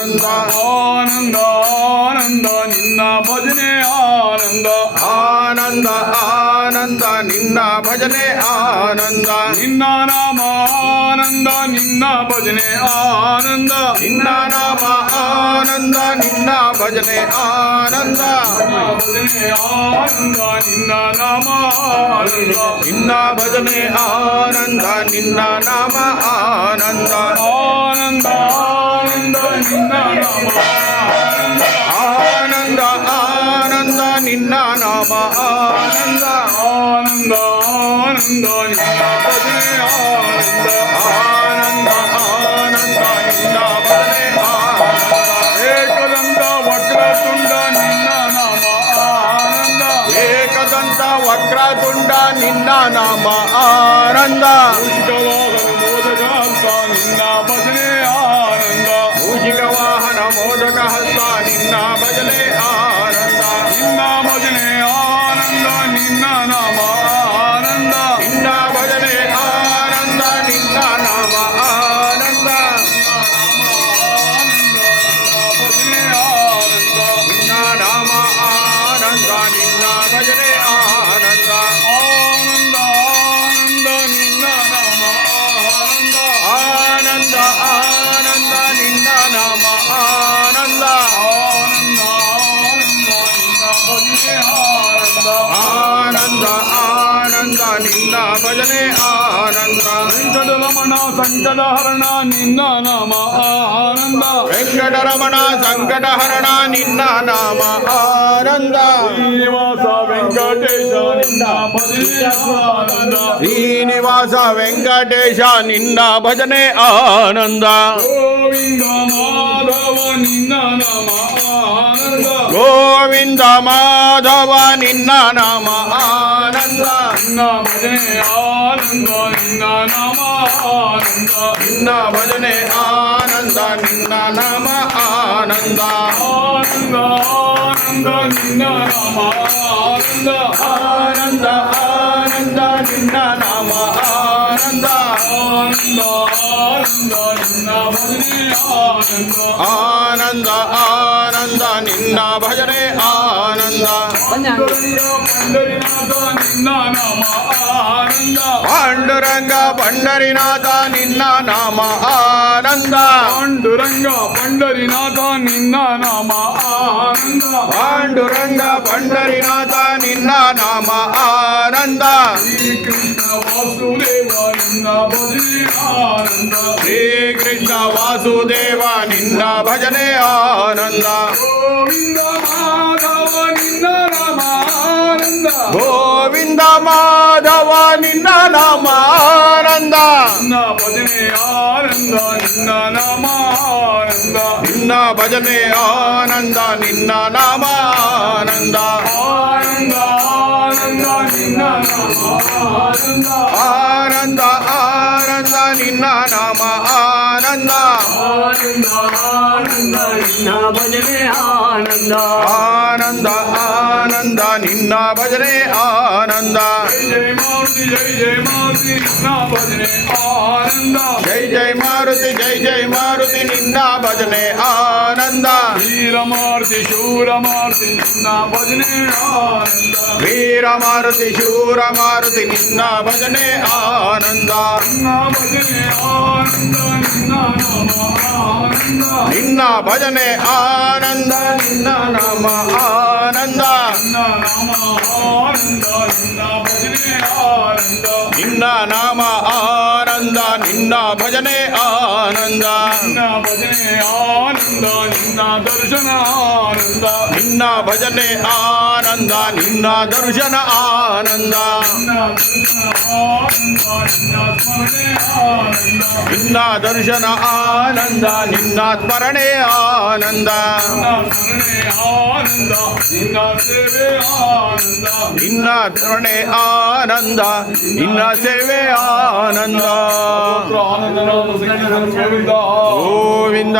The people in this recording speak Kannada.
ಆನಂದ ಆನಂದ ಆನಂದ ನಿನ್ನ ಭಜನೆ ಆನಂದ ಆನಂದ ಆನಂದ ನಿನ್ನ ಭಜನೆ ಆನಂದ ನಿನ್ನ ನಾಮ ಆನಂದ ನಿನ್ನ ಭಜನೆ ಆನಂದ ನಿನ್ನ ನಾಮ ಆನಂದ ನಿನ್ನ ಭಜನೆ ಆನಂದ ಭಜನೆ ಆನಂದ ನಿನ್ನ ನಾಮ ಆನಂದ ನಿನ್ನ ಭಜನೆ ಆನಂದ ನಿನ್ನ ನಾಮ ಆನಂದ ಆನಂದ ಆನಂದ ನಿನ್ನ ನಾಮ ಆನಂದ ಆನಂದ ನಿನ್ನ ನಾಮ ಆನಂದ ಆನಂದ ಆನಂದ ನಿನ್ನ ಭಜನೆ ಆನಂದ ಆನಂದ ಆನಂದ ನಿನ್ನ ಭಜನೆ ಆನಂದ ಏಕದಂತ ವಕ್ರತುಂಡ ನಿನ್ನ ನಾಮ ಆನಂದ ಏಕದಂತ ವಕ್ರತುಂಡ ನಿನ್ನ ನಾಮ ಆನಂದ ಮೂಷಿಕ ವಾಹನ ಮೋದಕ ಹಸ್ತ ನಿನ್ನ ಭಜನೆ ಆನಂದ ಮೂಷಿಕ ವಾಹನ ಮೋದಕ ಹಸ್ತ ನಿನ್ನ ಭಜನೆ ಆನಂದ ನಿನ್ನ ಭಜನೆ ಆನಂದ ನಿನ್ನ ನಾಮ ಆನಂದ ನಿನ್ನ ಭಜನೆ ಆನಂದ ನಿನ್ನ ನಾಮ ಆನಂದ ಭಜನೆ ಆನಂದ ನಿನ್ನ ನಾಮ ಆನಂದ ನಿನ್ನ ಭಜನೆ ಆನಂದ ಆನಂದ ಆನಂದ ನಿನ್ನ ನಾಮ ಆನಂದ ಆನಂದ ಆನಂದ ನಿನ್ನ ನಾಮ ಆನಂದ ಆನಂದ ಆನಂದ ನಿನ್ನ ಭಜನೆ ಆನಂದ ಆನಂದ ಆನಂದ ನಿನ್ನ ಭಜನೆ ಆನಂದ ವೆಂಕಟರಮಣ ಸಂಕಟಹರಣ ನಿನ್ನ ನಾಮ ಆನಂದ ವೆಂಕಟರಮಣ ಸಂಕಟಹರಣ ನಿನ್ನ ನಾಮ ಆನಂದ ಶ್ರೀನಿವಾಸ ವೆಂಕಟೇಶ ನಿನ್ನ ಭಜನೆ ಆನಂದ ಶ್ರೀನಿವಾಸ ವೆಂಕಟೇಶ ನಿನ್ನ ಭಜನೆ ಆನಂದ ಗೋವಿಂದ ಮಾಧವ ನಿನ್ನ ನಾಮ ಆನಂದ ಗೋವಿಂದ ಮಾಧವ ನಿನ್ನ ನಾಮ ಆನಂದ ನಿನ್ನ ಭಜನೆ ಆನಂದ ನಿನ್ನ ನಾಮ ಆನಂದ ನಿನ್ನ ಭಜನೆ ಆನಂದ ನಿನ್ನ ನಾಮ ಆನಂದ ಆನಂದ ಆನಂದ ನಿನ್ನ ನಾಮ ಆನಂದ ಆನಂದ ಆನಂದ ನಿನ್ನ ನಾಮ ಆನಂದ ಆನಂದ ಆನಂದ ನಿನ್ನ ಭಜನೆ ಆನಂದ ಆನಂದ ಆನಂದ ನಿನ್ನ ಭಜನೆ ಆನಂದ ಪಂಡರಿನಾಥ ನಿನ್ನ ನಾಮ ಆನಂದ ಪಾಂಡುರಂಗ ಪಂಡರಿನಾಥ ನಿನ್ನ ನಾಮ ಆನಂದ ಪಾಂಡುರಂಗ ಪಂಡರಿನಾಥ ನಿನ್ನ ನಾಮ ಆನಂದ ಪಾಂಡುರಂಗ ಪಂಡರಿನಾಥ ನಿನ್ನ ನಾಮ ಆನಂದ ಶ್ರೀಕೃಷ್ಣ ವಾಸುದೇವ ನಿನ್ನ ಭಜನೆ ಆನಂದ ಶ್ರೀಕೃಷ್ಣ ವಾಸುದೇವ ನಿನ್ನ ಭಜನೆ ಆನಂದ ಗೋವಿಂದ ಮಾಧವ ನಿನ್ನ ನಾಮ ಆನಂದ ಗೋವಿಂದ ಮಾಧವ ನಿನ್ನ ನಾಮ ಆನಂದ ನಿನ್ನ ಭಜನೆ ಆನಂದ ನಿನ್ನ ನಾಮ ಆನಂದ ನಿನ್ನ ಭಜನೆ ಆನಂದ ನಿನ್ನ ನಾಮ ಆನಂದ ಆನಂದ ಆನಂದ ನಿನ್ನ ನಾಮ ಆನಂದ ಆನಂದ ಆನಂದ ನಿನ್ನ ನಾಮ ಆನಂದ ಆನಂದ ಆನಂದ ನಿನ್ನ ಭಜನೆ ಆನಂದ ಆನಂದ ಆನಂದ ನಿನ್ನ ಭಜನೆ ಆನಂದ ಜಯ ಮಾರುತಿ ನಿನ್ನ ಭಜನೆ ಆನಂದ ಜೈ ಜೈ ಮಾರುತಿ ಜೈ ಜೈ ಮಾರುತಿ ನಿನ್ನ ಭಜನೆ ಆನಂದ ವೀರಮಾರುತಿ ಶೂರಮಾರುತಿ ನಿನ್ನ ಭಜನೆ ಆನಂದ ವೀರ ಮಾರುತಿ ಶೂರ ಮಾರುತಿ ನಿನ್ನ ಭಜನೆ ಆನಂದ ನಿನ್ನ ಭಜನೆ ಆನಂದ ನಿನ್ನ ನಾಮ ಆನಂದ ನಿನ್ನ ಭಜನೆ ಆನಂದ ನಿನ್ನ ನಾಮ ಆನಂದ ನಿನ್ನ ನಾಮ ಆನಂದ ನಿನ್ನ ಭಜನೆ ಆನಂದ ನಿನ್ನ ನಾಮ ಆನಂದ ನಿನ್ನ ಭಜನೆ ಆನಂದ ನಿನ್ನ ಭಜನೆ ಆನಂದ ನಿನ್ನ ದರ್ಶನ ಆನಂದ ನಿನ್ನ ಭಜನೆ ಆನಂದ ನಿನ್ನ ದರ್ಶನ ಆನಂದ ನಿನ್ನ ದರ್ಶನ ಆನಂದ ನಿನ್ನ ಸ್ಮರಣೆ ಆನಂದ ನಿನ್ನ ಸ್ಮರಣೆ ಆನಂದ ನಿನ್ನ ಸೇವೆ ಆನಂದ ಆನಂದ ಗೋವಿಂದ